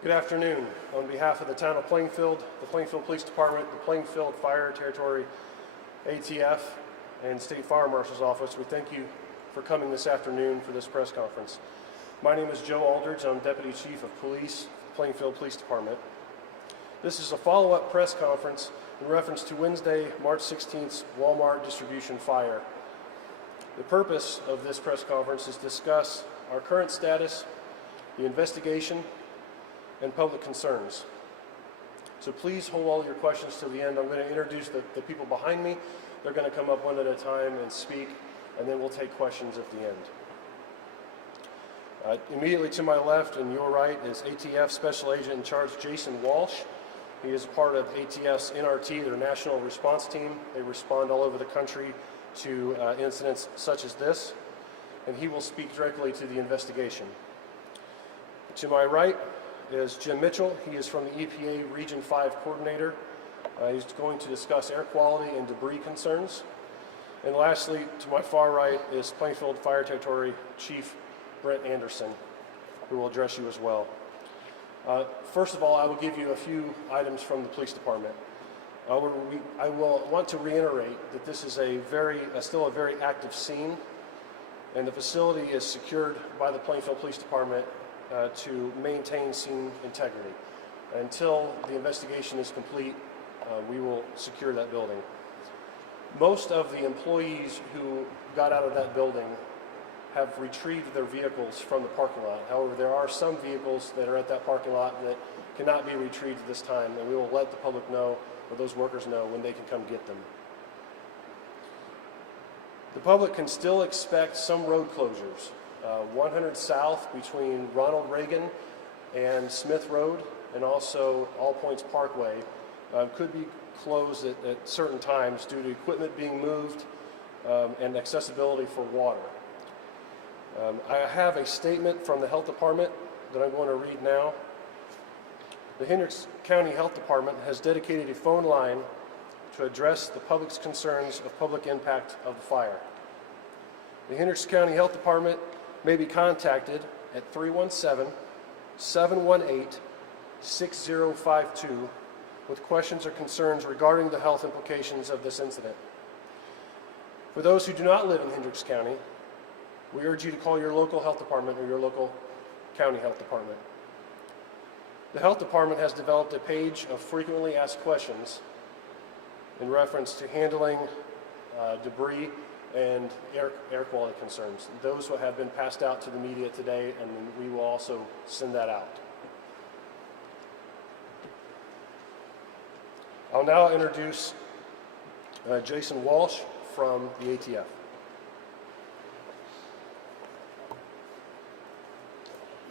Good afternoon. On behalf of the town of Plainfield, the Plainfield Police Department, the Plainfield Fire Territory, ATF, and State Fire Marshal's Office, we thank you for coming this afternoon for this press conference. My name is Joe Aldridge. I'm Deputy Chief of Police, Plainfield Police Department. This is a follow-up press conference in reference to Wednesday, March 16th's Walmart distribution fire. The purpose of this press conference is to discuss our current status, the investigation, and public concerns. So please hold all your questions till the end. I'm going to introduce the people behind me. They're going to come up one at a time and speak, and then we'll take questions at the end. Immediately to my left and your right is ATF Special Agent in Charge Jason Walsh. He is part of ATF's NRT, their National Response Team. They respond all over the country to incidents such as this, and he will speak directly to the investigation. To my right is Jim Mitchell. He is from the EPA Region 5 Coordinator. He's going to discuss air quality and debris concerns. And lastly, to my far right is Plainfield Fire Territory Chief Brent Anderson, who will address you as well. First of all, I will give you a few items from the police department. I will want to reiterate that this is still a very active scene, and the facility is secured by the Plainfield Police Department to maintain scene integrity. Until the investigation is complete, we will secure that building. Most of the employees who got out of that building have retrieved their vehicles from the parking lot. However, there are some vehicles that are at that parking lot that cannot be retrieved at this time, and we will let the public know, or those workers know, when they can come get them. The public can still expect some road closures. 100 South between Ronald Reagan and Smith Road, and also All Points Parkway, could be closed at certain times due to equipment being moved and accessibility for water. I have a statement from the Health Department that I'm going to read now. The Hendricks County Health Department has dedicated a phone line to address the public's concerns of public impact of the fire. The Hendricks County Health Department may be contacted at 317-718-6052 with questions or concerns regarding the health implications of this incident. For those who do not live in Hendricks County, we urge you to call your local health department or your local county health department. The health department has developed a page of frequently asked questions in reference to handling debris and air quality concerns. Those have been passed out to the media today, and we will also send that out. I'll now introduce Jason Walsh from the ATF.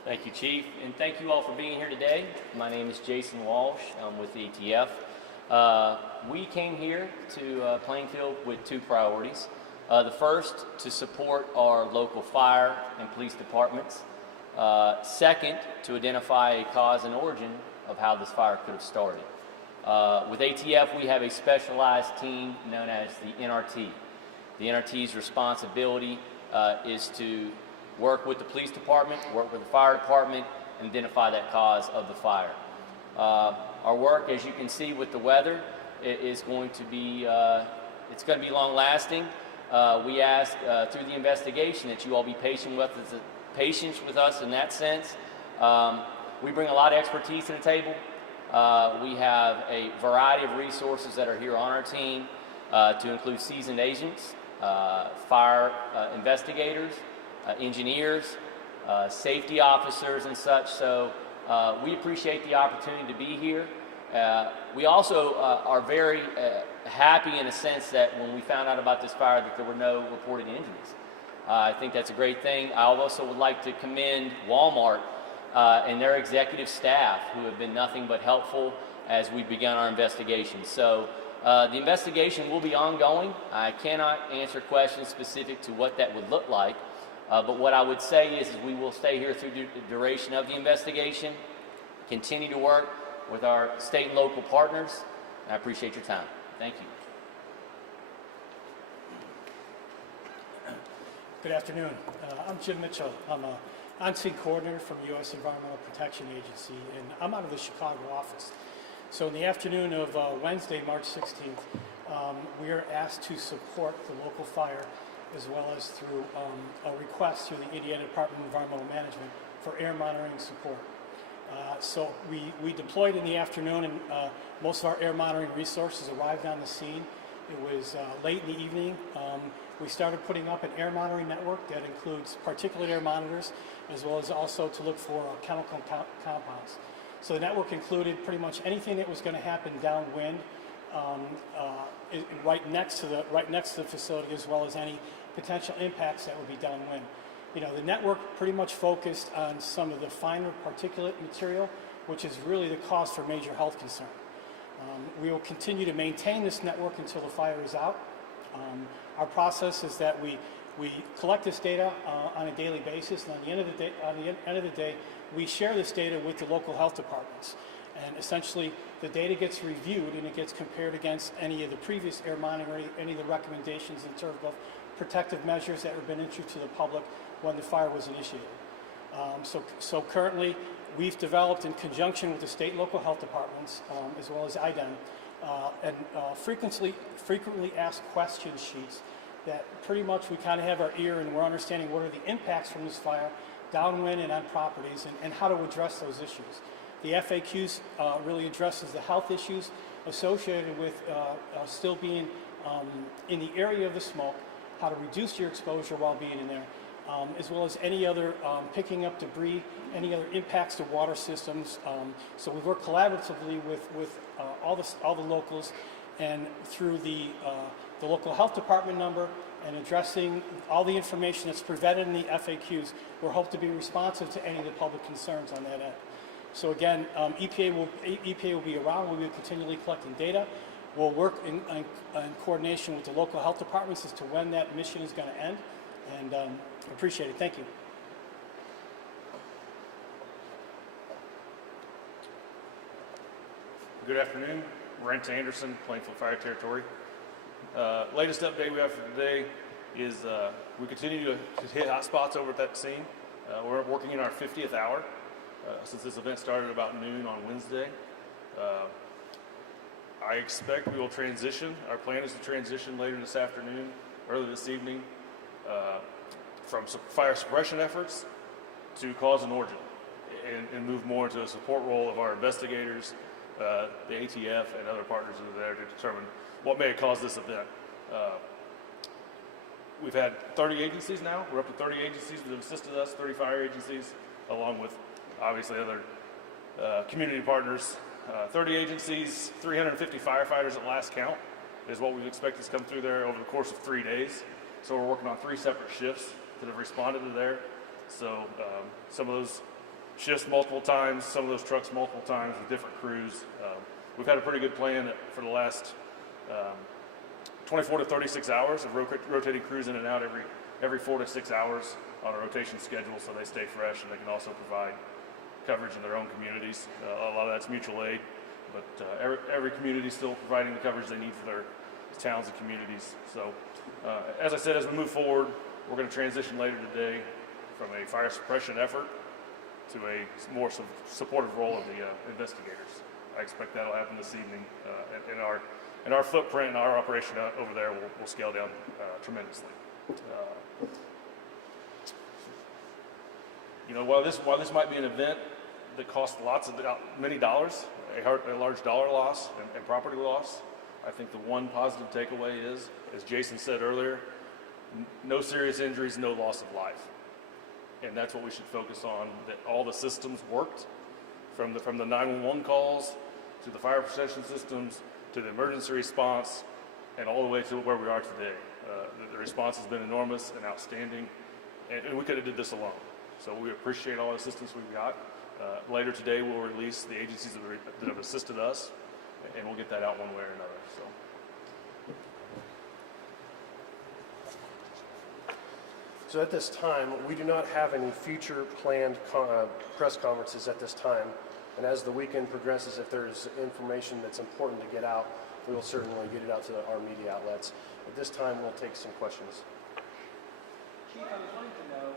Thank you, Chief, and thank you all for being here today. My name is Jason Walsh. I'm with the ATF. We came here to Plainfield with two priorities. The first, to support our local fire and police departments. Second, to identify a cause and origin of how this fire could have started. With ATF, we have a specialized team known as the NRT. The NRT's responsibility is to work with the police department, work with the fire department, and identify that cause of the fire. Our work, as you can see with the weather, is going to be long-lasting. We ask through the investigation that you all be patient with us in that sense. We bring a lot of expertise to the table. We have a variety of resources that are here on our team to include seasoned agents, fire investigators, engineers, safety officers and such. So we appreciate the opportunity to be here. We also are very happy in a sense that when we found out about this fire that there were no reported injuries. I think that's a great thing. I also would like to commend Walmart and their executive staff, who have been nothing but helpful as we began our investigation. So the investigation will be ongoing. I cannot answer questions specific to what that would look like, but what I would say is we will stay here through the duration of the investigation, continue to work with our state and local partners, and I appreciate your time. Thank you. Good afternoon. I'm Jim Mitchell. I'm a on-scene coordinator from U.S. Environmental Protection Agency, and I'm out of the Chicago office. So in the afternoon of Wednesday, March 16th, we are asked to support the local fire as well as through a request through the Indiana Department of Environmental Management for air monitoring support. So we deployed in the afternoon, and most of our air monitoring resources arrived on the scene. It was late in the evening. We started putting up an air monitoring network that includes particulate air monitors, as well as also to look for chemical compounds. So the network included pretty much anything that was going to happen downwind, right next to the facility, as well as any potential impacts that would be downwind. You know, the network pretty much focused on some of the finer particulate material, which is really the cause for major health concern. We will continue to maintain this network until the fire is out. Our process is that we collect this data on a daily basis, and at the end of the day, we share this data with the local health departments. And essentially, the data gets reviewed and it gets compared against any of the previous air monitoring, any of the recommendations in terms of protective measures that have been introduced to the public when the fire was initiated. So currently, we've developed in conjunction with the state and local health departments, as well as IDEM, frequently asked question sheets that pretty much we kind of have our ear and we're understanding what are the impacts from this fire downwind and on properties, and how to address those issues. The FAQs really addresses the health issues associated with still being in the area of the smoke, how to reduce your exposure while being in there, as well as any other picking up debris, any other impacts to water systems. So we work collaboratively with all the locals, and through the local health department number and addressing all the information that's presented in the FAQs, we're hoping to be responsive to any of the public concerns on that end. So again, EPA will be around. We'll be continually collecting data. We'll work in coordination with the local health departments as to when that mission is going to end, and appreciate it. Thank you. Good afternoon. Brent Anderson, Plainfield Fire Territory. Latest update we have for today is we continue to hit hot spots over at that scene. We're working in our 50th hour since this event started about noon on Wednesday. I expect we will transition. Our plan is to transition later this afternoon, early this evening, from fire suppression efforts to cause and origin, and move more into a support role of our investigators, the ATF, and other partners that are there to determine what may have caused this event. We've had 30 agencies now. We're up to 30 agencies that have assisted us, 30 fire agencies, along with obviously other community partners. 30 agencies, 350 firefighters at last count is what we expect to come through there over the course of 3 days. So we're working on 3 separate shifts that have responded to there. So some of those shifts multiple times, some of those trucks multiple times with different crews. We've had a pretty good plan for the last 24 to 36 hours of rotating crews in and out every 4 to 6 hours on a rotation schedule, so they stay fresh and they can also provide coverage in their own communities. A lot of that's mutual aid, but every community is still providing the coverage they need for their towns and communities. So as I said, as we move forward, we're going to transition later today from a fire suppression effort to a more supportive role of the investigators. I expect that'll happen this evening, and our footprint and our operation over there will scale down tremendously. You know, while this might be an event that costs many dollars, a large dollar loss and property loss, I think the one positive takeaway is, as Jason said earlier, no serious injuries, no loss of life. And that's what we should focus on, that all the systems worked, from the 911 calls to the fire protection systems to the emergency response, and all the way to where we are today. The response has been enormous and outstanding, and we could have did this alone. So we appreciate all the assistance we've got. Later today, we'll release the agencies that have assisted us, and we'll get that out one way or another. So at this time, we do not have any future planned press conferences at this time. And as the weekend progresses, if there's information that's important to get out, we will certainly get it out to our media outlets. At this time, we'll take some questions. Chief, I was wanting to know,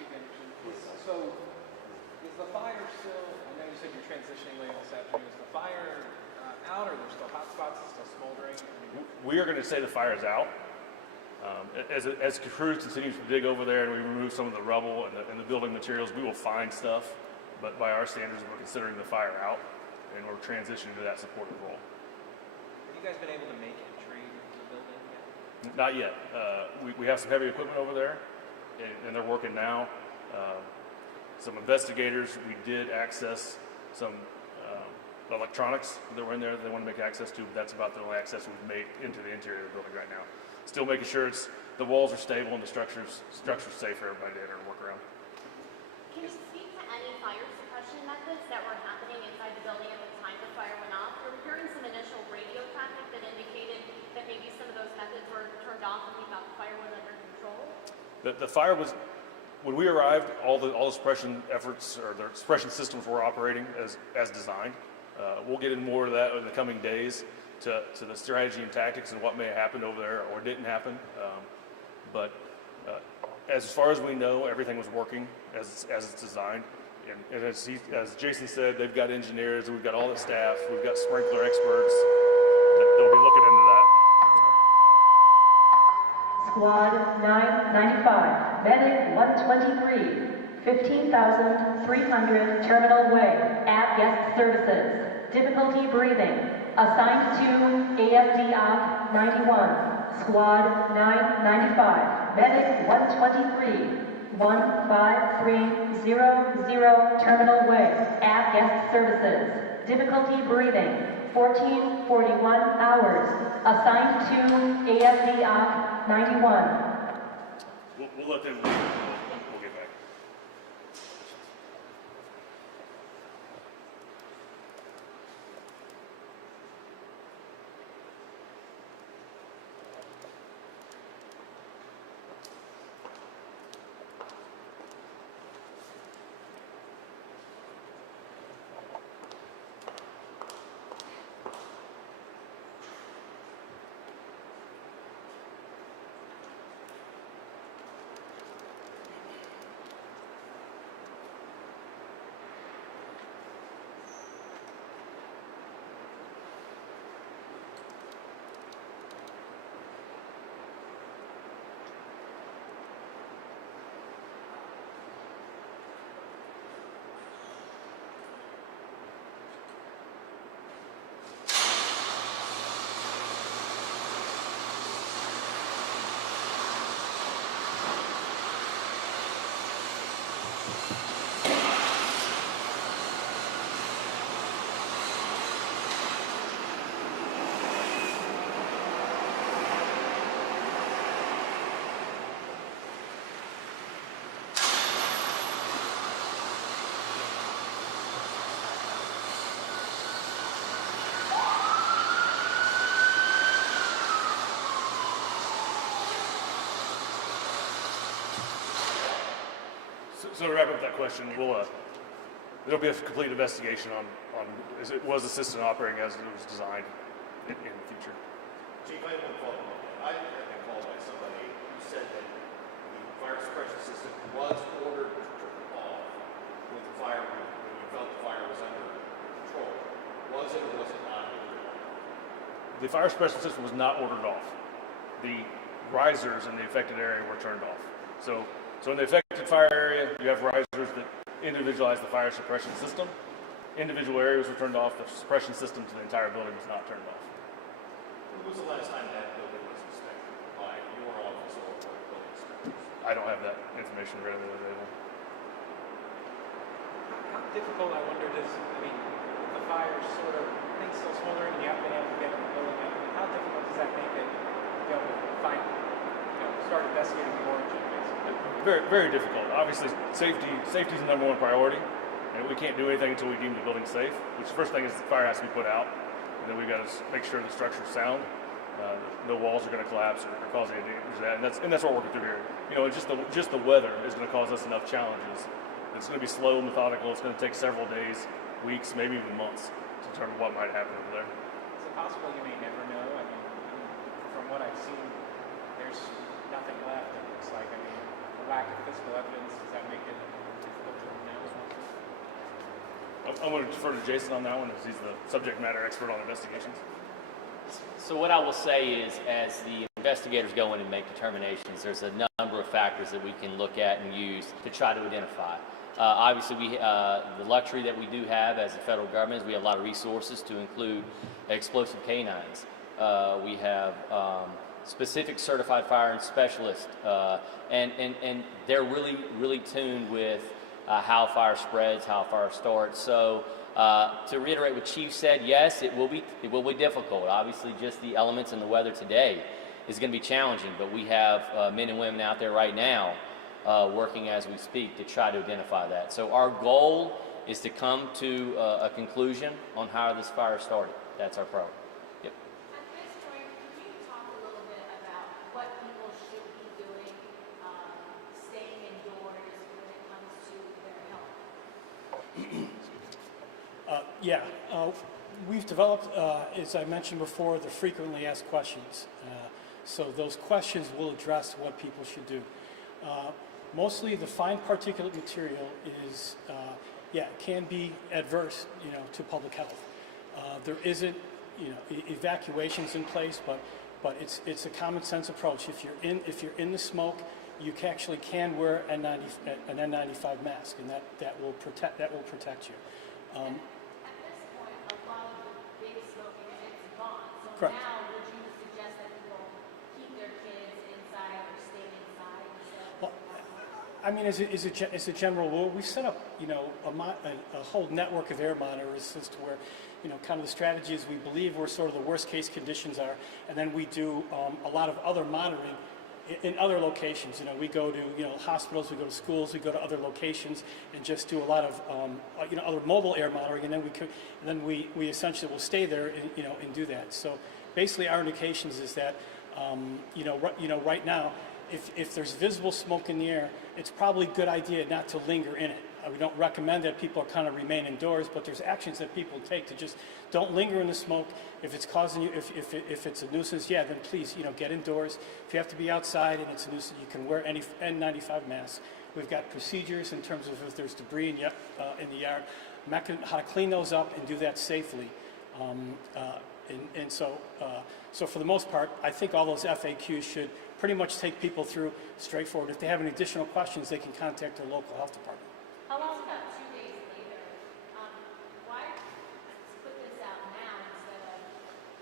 you mentioned this We are going to say the fire is out. As crews continue to dig over there and we remove some of the rubble and the building materials, we will find stuff. But by our standards, we're considering the fire out, and we're transitioning to that supportive role. Have you guys been able to make entry into the building yet? Not yet. We have some heavy equipment over there, and they're working now. Some investigators, we did access some electronics that were in there that they want to make access to, but that's about the only access we've made into the interior of the building right now. Still making sure the walls are stable and the structure's safe for everybody to enter and work around. Can you speak to any fire suppression methods that were happening inside the building at the time the fire went off? We were hearing some initial radio traffic that indicated that maybe some of those methods were turned off and we thought the fire was under control. The fire was, when we arrived, all the suppression efforts or the suppression systems were operating as designed. We'll get into more of that in the coming days to the strategy and tactics and what may have happened over there or didn't happen. But as far as we know, everything was working as it's designed. And as Jason said, they've got engineers, we've got all the staff, we've got sprinkler experts that'll be looking into that. Squad 995, Medic 123, 15,300 Terminal Way, at Guest Services. Difficulty breathing. Assigned to ASD-OC 91, Squad 995, Medic 123, 15300 Terminal Way, at Guest Services. Difficulty breathing. 1441 hours. Assigned to ASD-OC 91. We'll let them do it. We'll get back. So to wrap up that question, there'll be a complete investigation on as it was a system operating as it was designed in the future. Chief, I have one follow-up. I had been called by somebody who said that the fire suppression system was ordered to turn off when you felt the fire was under control. Was it or was it not ordered off? The fire suppression system was not ordered off. The risers in the affected area were turned off. So in the affected fire area, you have risers that individualize the fire suppression system. Individual areas were turned off. The suppression system to the entire building was not turned off. When was the last time that building was inspected by your office or building inspectors? I don't have that information readily available. How difficult, I wonder, the fire sort of things still smoldering and you haven't been able to get the building out? How difficult does that make it to be able to find, start investigating the origin, basically? Very, very difficult. Obviously, safety is the number one priority, and we can't do anything until we deem the building safe. Which the first thing is the fire has to be put out, and then we've got to make sure the structure's sound. No walls are going to collapse or cause any damage to that, and that's what we're working through here. Just the weather is going to cause us enough challenges. It's going to be slow, methodical. It's going to take several days, weeks, maybe even months to determine what might happen over there. Is it possible you may never know? From what I've seen, there's nothing left, it looks like. The lack of physical evidence, does that make it difficult to know? I'm going to defer to Jason on that one, as he's the subject matter expert on investigations. So what I will say is, as the investigators go in and make determinations, there's a number of factors that we can look at and use to try to identify. Obviously, the luxury that we do have as a federal government is we have a lot of resources to include explosive canines. We have specific certified firearms specialists, and they're really tuned with how fire spreads, how fire starts. So to reiterate what Chief said, yes, it will be difficult. Obviously, just the elements and the weather today is going to be challenging, but we have men and women out there right now working as we speak to try to identify that. So our goal is to come to a conclusion on how this fire started. That's our problem. Yep. At this point, can you talk a little bit about what people should be doing, staying indoors when it comes to their health? We've developed, as I mentioned before, the frequently asked questions. So those questions will address what people should do. Mostly the fine particulate material is, can be adverse, to public health. There isn't, evacuations in place, but it's a common sense approach. If you're in the smoke, you actually can wear an N95 mask, and that will protect you. At this point, a lot of the big smoking is gone. So Correct. now, would you suggest that people keep their kids inside or stay inside instead of Well, I mean, as a general rule, we set up, a whole network of air monitors as to where, kind of the strategy is we believe where sort of the worst case conditions are, and then we do a lot of other monitoring in other locations. We go to, hospitals, we go to schools, we go to other locations, and just do a lot of, other mobile air monitoring, and then we essentially will stay there, and do that. So basically, our indications is that, right now, if there's visible smoke in the air, it's probably a good idea not to linger in it. We don't recommend that people kind of remain indoors, but there's actions that people take to just don't linger in the smoke. If it's causing you, if it's a nuisance, then please, get indoors. If you have to be outside and it's a nuisance, you can wear any N95 mask. We've got procedures in terms of if there's debris in the yard, how to clean those up and do that safely. So for the most part, I think all those FAQs should pretty much take people through straightforward. If they have any additional questions, they can contact their local health department. How long about 2 days later? Why put this out now instead of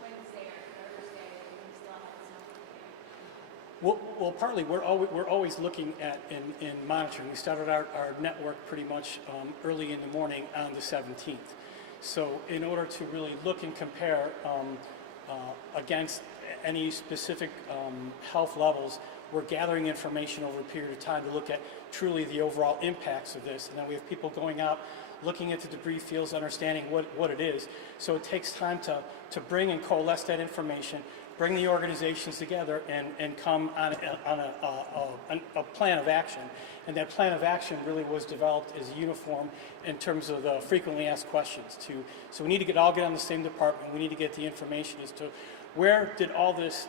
Wednesday or Thursday when we still have smoke? Well, partly we're always looking at and monitoring. We started our network pretty much early in the morning on the 17th. So in order to really look and compare against any specific health levels, we're gathering information over a period of time to look at truly the overall impacts of this. And then we have people going out, looking at the debris fields, understanding what it is. So it takes time to bring and coalesce that information, bring the organizations together, and come on a plan of action. And that plan of action really was developed as a uniform in terms of the frequently asked questions. So we need to all get on the same department. We need to get the information as to where did all this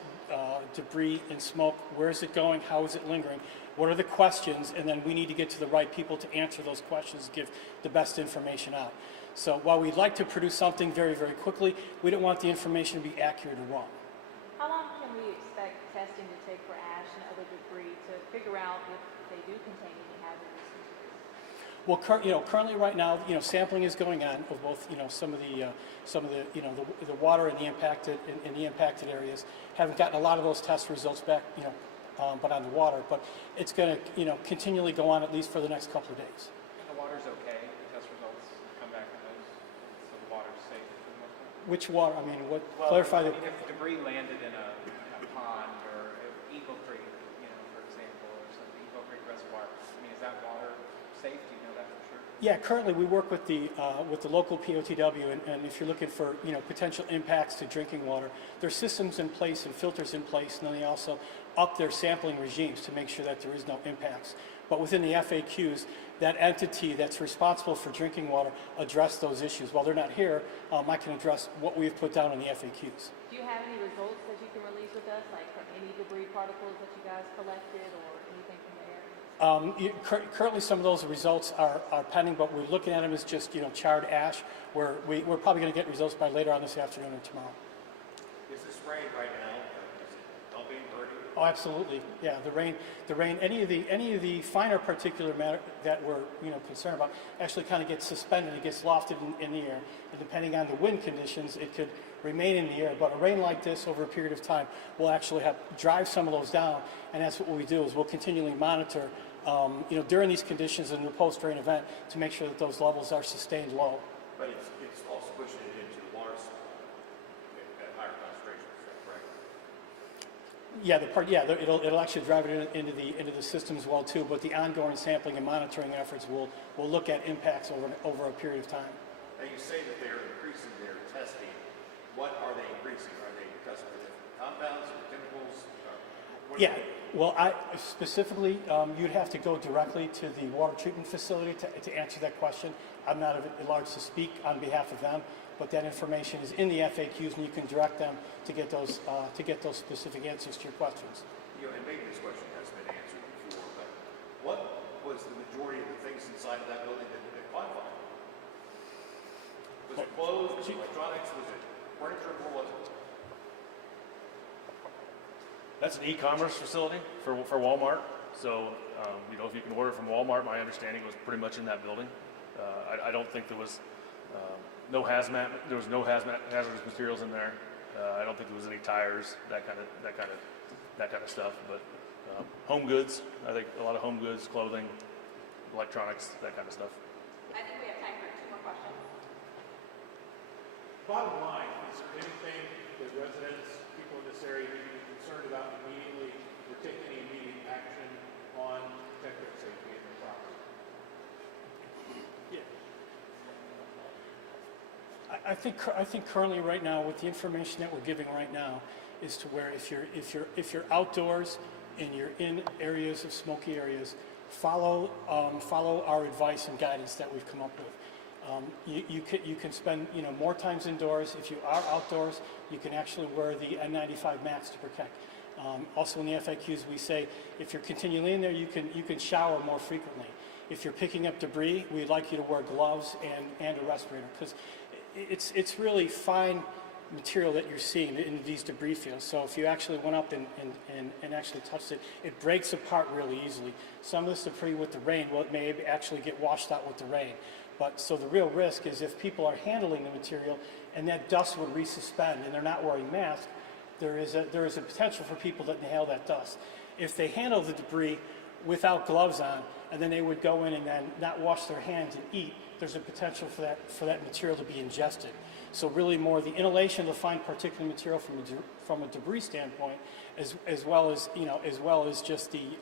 debris and smoke, where is it going, how is it lingering, what are the questions, and then we need to get to the right people to answer those questions, give the best information out. So while we'd like to produce something very, very quickly, we don't want the information to be accurate or wrong. How long can we expect testing to take for ash and other debris to figure out if they do contain any hazardous materials? Well, currently right now, sampling is going on of both, some of the water and the impacted areas. Haven't gotten a lot of those test results back, but on the water. But it's going to, continually go on at least for the next couple of days. The water's okay, the test results come back on those, so the water's safe for the most part? Which water? I mean, I clarify that. mean, if the debris landed in a pond or Eagle Creek, for example, or some Eagle Creek Reservoir, I mean, is that water safe? Do you know that for sure? Yeah, currently we work with the local POTW, and if you're looking for potential impacts to drinking water, there's systems in place and filters in place, and then they also up their sampling regimes to make sure that there is no impacts. But within the FAQs, that entity that's responsible for drinking water address those issues. While they're not here, I can address what we've put down in the FAQs. Do you have any results that you can release with us, like from any debris particles that you guys collected or anything from the area? Currently, some of those results are pending, but we're looking at them as just charred ash. We're probably going to get results by later on this afternoon or tomorrow. Is the spraying Oh, absolutely. Yeah, the rain, any of the finer particulate matter that we're concerned about actually kind of gets suspended. It gets lofted in the air, and depending on the wind conditions, it could remain in the air. But a rain like this over a period of time will actually drive some of those down, and that's what we do is we'll continually monitor, during these conditions in the post-rain event to make sure that those levels are sustained low. But it's also pushing it into the water supply at higher concentrations, is that correct? Yeah, it'll actually drive it into the system as well too. But the ongoing sampling and monitoring efforts will look at impacts over a period of time. Now you say that they're increasing their testing. What are they increasing? Are they because of the different compounds or chemicals? Yeah, well, specifically, you'd have to go directly to the water treatment facility to answer that question. I'm not at large to speak on behalf of them, but that information is in the FAQs, and you can direct them to get those specific answers to your questions. And maybe this question has been answered before, but what was the majority of the things inside of that building that caught fire? Was it clothes? Was it electronics? Was it furniture? What was it? That's an e-commerce facility for Walmart. So, if you can order from Walmart, my understanding was pretty much in that building. I don't think there was no hazmat. There was no hazardous materials in there. I don't think there was any tires, that kind of stuff. But home goods. I think a lot of home goods, clothing, electronics, that kind of stuff. I think we have time for 2 more questions. Bottom line, is there anything that residents, people in this area need to be concerned about immediately or take any immediate action on to protect their safety and their property? I think currently right now, with the information that we're giving right now, is to where if you're outdoors and you're in areas of smoky areas, follow our advice and guidance that we've come up with. You can spend more times indoors. If you are outdoors, you can actually wear the N95 mask to protect. Also in the FAQs, we say if you're continually in there, you can shower more frequently. If you're picking up debris, we'd like you to wear gloves and a respirator, because it's really fine material that you're seeing in these debris fields. So if you actually went up and actually touched it, it breaks apart really easily. Some of this debris with the rain, it may actually get washed out with the rain. But so the real risk is if people are handling the material and that dust would resuspend and they're not wearing masks, there is a potential for people to inhale that dust. If they handle the debris without gloves on and then they would go in and then not wash their hands and eat, there's a potential for that material to be ingested. So really more the inhalation of the fine particulate material from a debris standpoint, as well as just the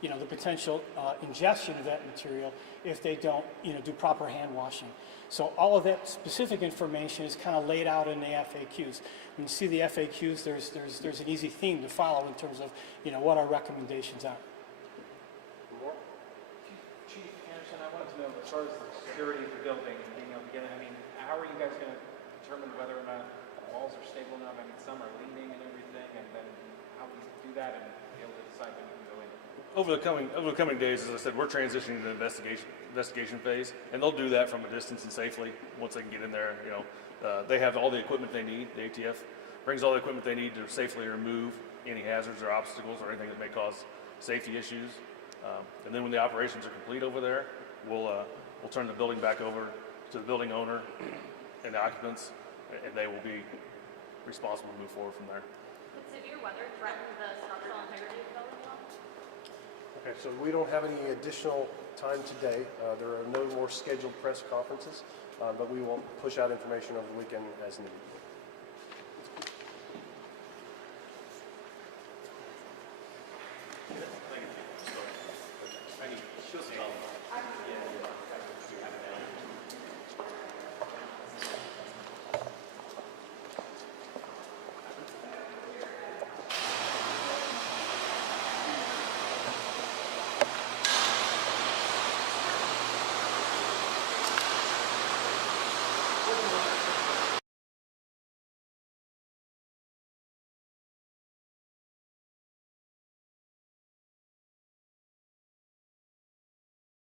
the potential ingestion of that material if they don't do proper hand washing. So all of that specific information is kind of laid out in the FAQs. When you see the FAQs, there's an easy theme to follow in terms of what our recommendations are. Chief Anderson, I wanted to know, as far as the security of the building, being able to get in, how are you guys going to determine whether or not the walls are stable enough? Some are leaning and everything, and then how do you do that and be able to decide when you can go in? Over the coming days, as I said, we're transitioning to the investigation phase, and they'll do that from a distance and safely once they can get in there. They have all the equipment they need. The ATF brings all the equipment they need to safely remove any hazards or obstacles or anything that may cause safety issues. And then when the operations are complete over there, we'll turn the building back over to the building owner and the occupants, and they will be responsible to move forward from there. Would severe weather threaten the structural integrity of the building at all? Okay, so we don't have any additional time today. There are no more scheduled press conferences, but we will push out information over the weekend as needed.